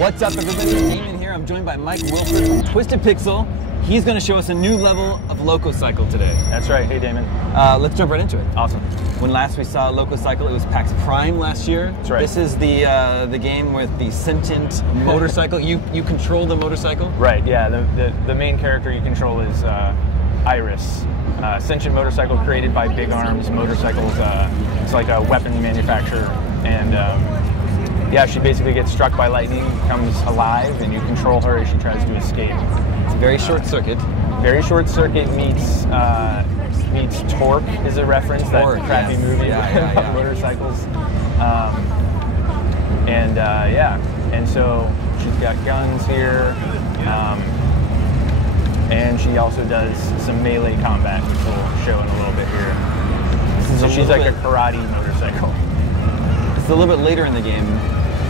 What's up, everybody? Damon here. I'm joined by Mike Wilford from Twisted Pixel. He's going to show us a new level of LocoCycle today. That's right. Hey, Damon. Let's jump right into it. Awesome. When last we saw LocoCycle, it was PAX Prime last year. That's right. This is the game with the sentient motorcycle. You control the motorcycle? Right. Yeah. The main character you control is Iris, sentient motorcycle created by Big Arms Motorcycles. It's like a weapon manufacturer, and yeah, she basically gets struck by lightning, becomes alive, and you control her as she tries to escape. It's a very short circuit. Very short circuit meets Torque is a reference, Torque, that crappy movie about motorcycles. And so she's got guns here, and she also does some melee combat, which we'll show in a little bit here. So she's like a karate motorcycle. It's a little bit later in the game.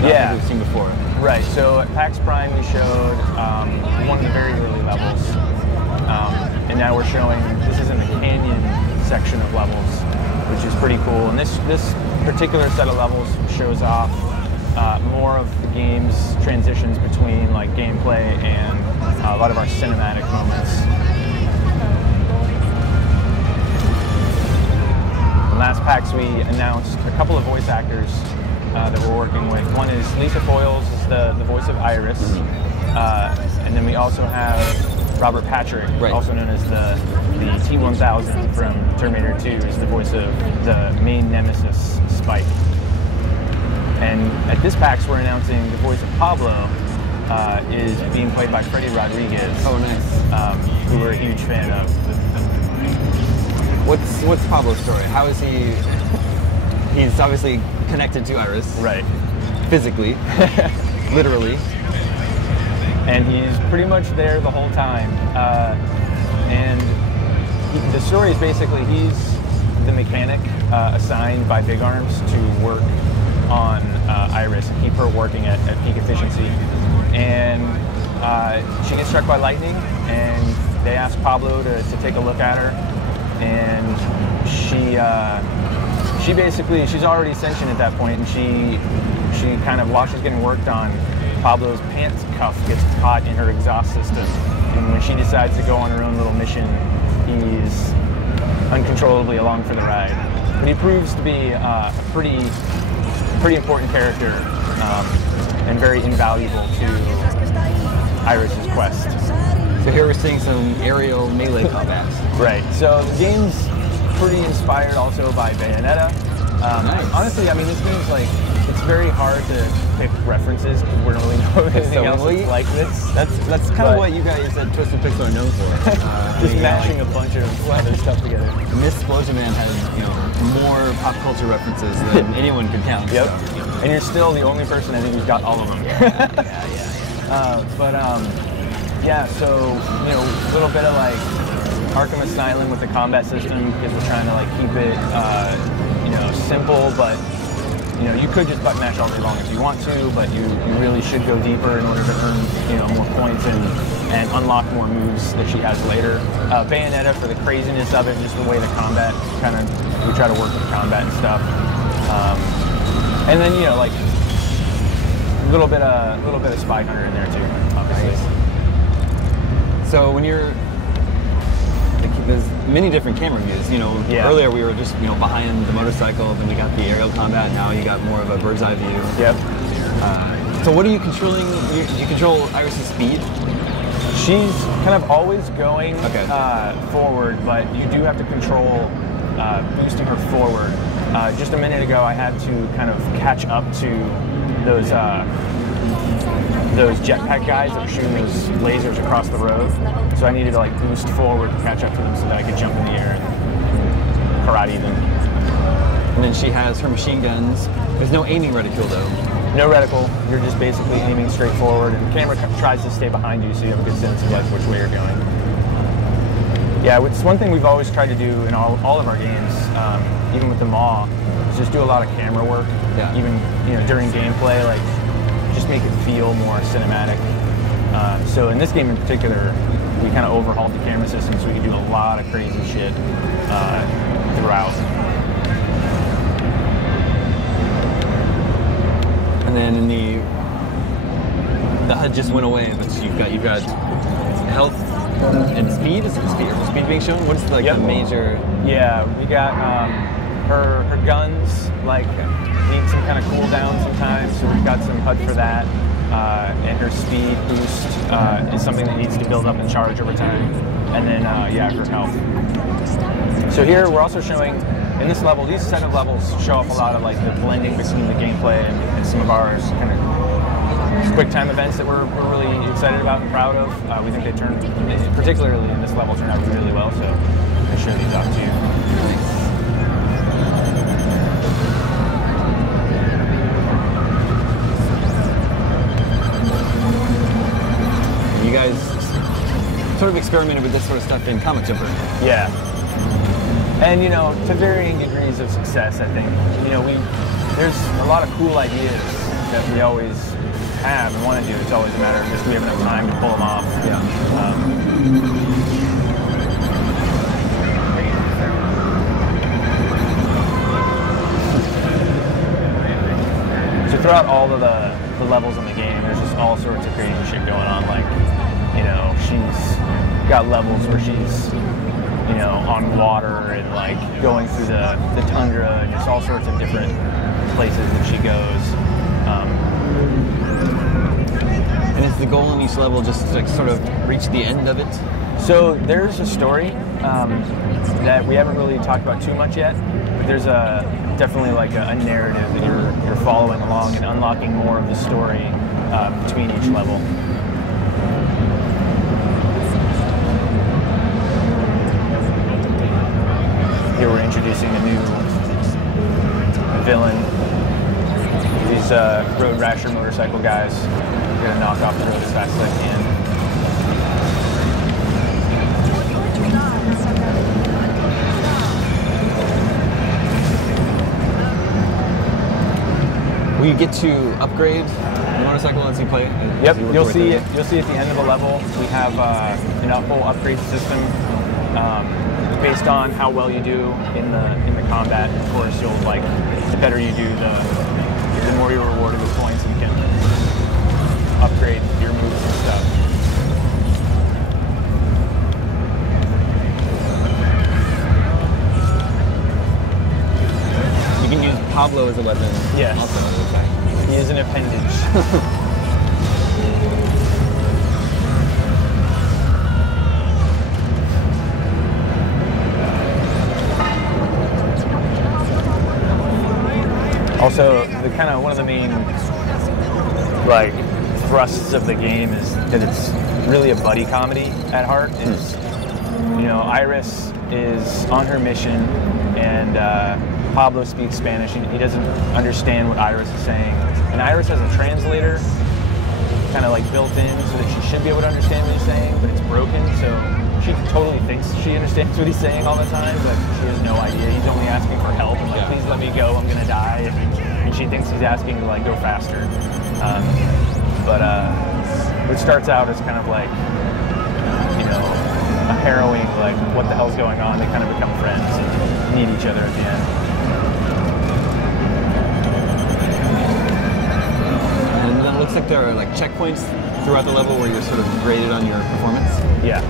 Yeah, we've seen before. Right. So at PAX Prime we showed one of the very early levels, and now we're showing this is in the canyon section of levels, which is pretty cool. And this particular set of levels shows off more of the game's transitions between like gameplay and a lot of our cinematic moments. And last PAX we announced a couple of voice actors that we're working with. One is Lisa Foyles, is the voice of Iris, and then we also have Robert Patrick, also known as the T-1000 from Terminator 2, is the voice of the main nemesis, Spike. And at this PAX we're announcing the voice of Pablo is being played by Freddie Rodriguez. Oh, nice. Who we're a huge fan of. What's Pablo's story? How is he? He's obviously connected to Iris. Right. Physically. Literally. And he's pretty much there the whole time. The story is basically he's the mechanic assigned by Big Arms to work on Iris and keep her working at peak efficiency. And she gets struck by lightning, and they ask Pablo to take a look at her. And she basically, she's already sentient at that point, and she kind of, while she's getting worked on, Pablo's pants cuff gets caught in her exhaust system. And when she decides to go on her own little mission, he's uncontrollably along for the ride. But he proves to be a pretty important character and very invaluable to Iris's quest. So here we're seeing some aerial melee combat. Right. So the game's pretty inspired also by Bayonetta. Nice. Honestly, I mean, this game's like, it's very hard to pick references because we don't really know anything else that's like this. That's kind of what you guys at Twisted Pixel are known for. Just mashing a bunch of other stuff together. This Splosion Man has, more pop culture references than anyone could count. Yep. So. And you're still the only person I think who's got all of them. Yeah, so, a little bit of like Arkham Asylum with the combat system, because we're trying to like keep it, simple, but you could just button mash all day long if you want to, but you really should go deeper in order to earn, more points and unlock more moves that she has later. Bayonetta for the craziness of it, just the way the combat we try to work with combat and stuff. And then, like a little bit of Spy Hunter in there too, obviously. Nice. So when you're, there's many different camera views. Earlier we were just behind the motorcycle, then we got the aerial combat. Now you got more of a bird's eye view. Yep. So what are you controlling? You control Iris' speed? She's kind of always going forward, but you do have to control boosting her forward. Just a minute ago, I had to kind of catch up to those jetpack guys that were shooting those lasers across the road. So I needed to like boost forward to catch up to them so that I could jump in the air and karate them. And then she has her machine guns. There's no aiming reticule though. No reticle. You're just basically aiming straight forward, and the camera tries to stay behind you so you have a good sense of like which way you're going. Yeah, it's one thing we've always tried to do in all of our games, even with the Maw, is just do a lot of camera work. Yeah. Even during gameplay, like just make it feel more cinematic. So in this game in particular, we kind of overhauled the camera system so we could do a lot of crazy shit throughout. And then in the the HUD just went away, but you've got health and speed. Is it speed being shown? What's like the major? Yeah, we got her guns like need some kind of cooldown sometimes, so we've got some HUD for that. And her speed boost is something that needs to build up and charge over time. And then yeah, her health. So here we're also showing in this level, these set of levels show off a lot of like the blending between the gameplay and some of our kind of quick time events that we're really excited about and proud of. We think they turned, particularly in this level, turned out really well. So I'll show these off to you. You guys sort of experimented with this sort of stuff in Comic Jumper. Yeah. And, you know, to varying degrees of success, I think. You know, there's a lot of cool ideas that we always have and want to do. It's always a matter of just we have enough time to pull them off. Yeah. So throughout all of the levels in the game, there's just all sorts of crazy shit going on. Like, you know, she's got levels where she's, you know, on water and like going through the tundra and just all sorts of different places that she goes. And is the goal in each level just to sort of reach the end of it? So there's a story that we haven't really talked about too much yet. There's definitely like a narrative that you're following along and unlocking more of the story between each level. Here we're introducing a new villain. These road rasher motorcycle guys. I'm gonna knock off the road as fast as I can. Will you get to upgrade the motorcycle as you play it? Yep, you'll see it. You'll see at the end of the level we have a whole upgrade system based on how well you do in the combat. Of course, you'll like the better you do, the more you're rewarded with points, and you can upgrade your moves and stuff. You can use Pablo as a weapon. Yes. Also, it looks like. He is an appendage. Also, one of the main like thrusts of the game is that it's really a buddy comedy at heart. It's, you know, Iris is on her mission, and Pablo speaks Spanish, and he doesn't understand what Iris is saying. And Iris has a translator kind of like built in so that she should be able to understand what he's saying, but it's broken, so she totally thinks she understands what he's saying all the time, but she has no idea. He's only asking for help and like, please let me go, I'm gonna die. And she thinks he's asking to like go faster. But it starts out as kind of like, you know, a harrowing, like what the hell's going on? They kind of become friends and need each other at the end. And then it looks like there are like checkpoints throughout the level where you're sort of graded on your performance. Yeah.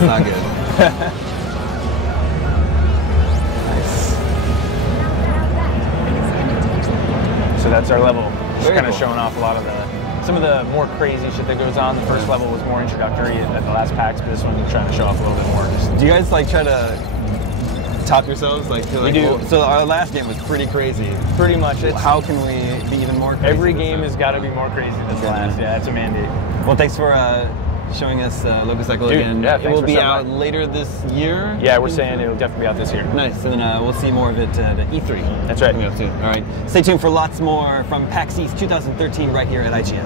That's not good. Nice. So that's our level. Just kind of cool. showing off a lot of some of the more crazy shit that goes on. The first level was more introductory at the last PAX, but this one we're trying to show off a little bit more. Do you guys like try to top yourselves? Like, we do. Well, so our last game was pretty crazy. Pretty much. How can we be even more crazy? Every game has got to be more crazy than the last. Yeah, that's a mandate. Well, thanks for showing us LocoCycle again. Yeah, it will be out later this year? Yeah, we're saying it'll definitely be out this year. Nice, and then we'll see more of it at E3. That's right. Coming up soon. All right, stay tuned for lots more from PAX East 2013 right here at IGN.